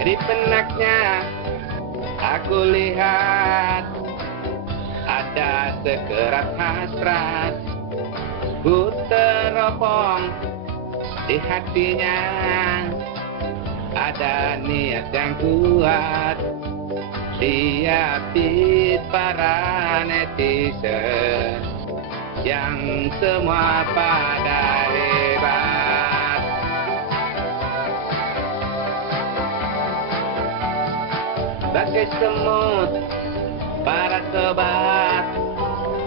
Di benaknya aku lihat ada sekerat hasrat, ku teropong di hatinya, ada niat yang kuat. Dia fit para netizen yang semua pada hebat. Bagai semut para sobat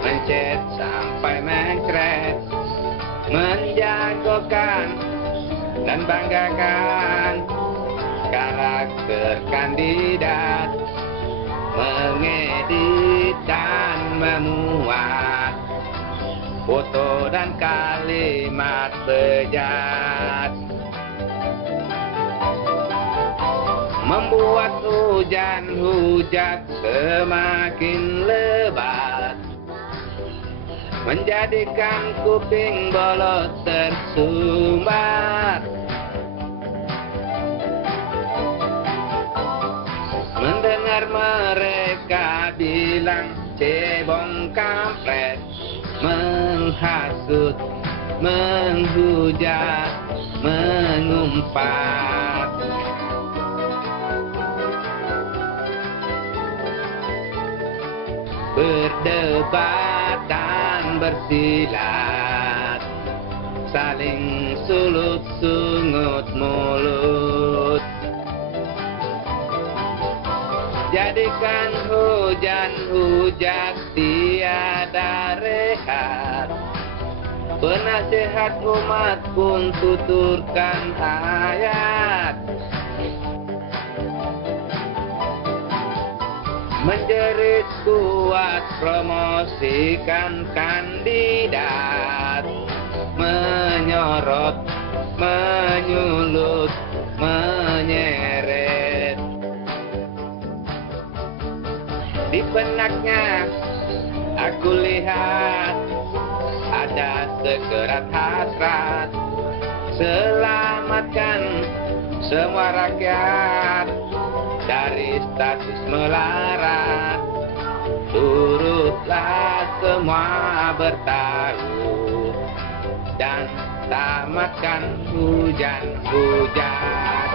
mencet sampai mencret, menjagokan dan banggakan karakter kandidat, mengedit dan memuat foto dan kalimat bejat, membuat hujan hujat semakin lebat, menjadikan kuping bolot tersumbat. Mendengar mereka bilang cebong kampret, menghasut, menghujat, mengumpat. Berdebat dan bersilat, saling sulut sungut mulut, jadikan hujan hujat tiada rehat. Penasihat umat pun tuturkan ayat, menjerit kuat promosikan kandidat, menyorot, menyulut, menyeret. Di benaknya aku lihat ada sekerat hasrat, selamatkan semua rakyat dari status melarat. Turutlah semua bertaruh dan tamatkan hujan-hujan.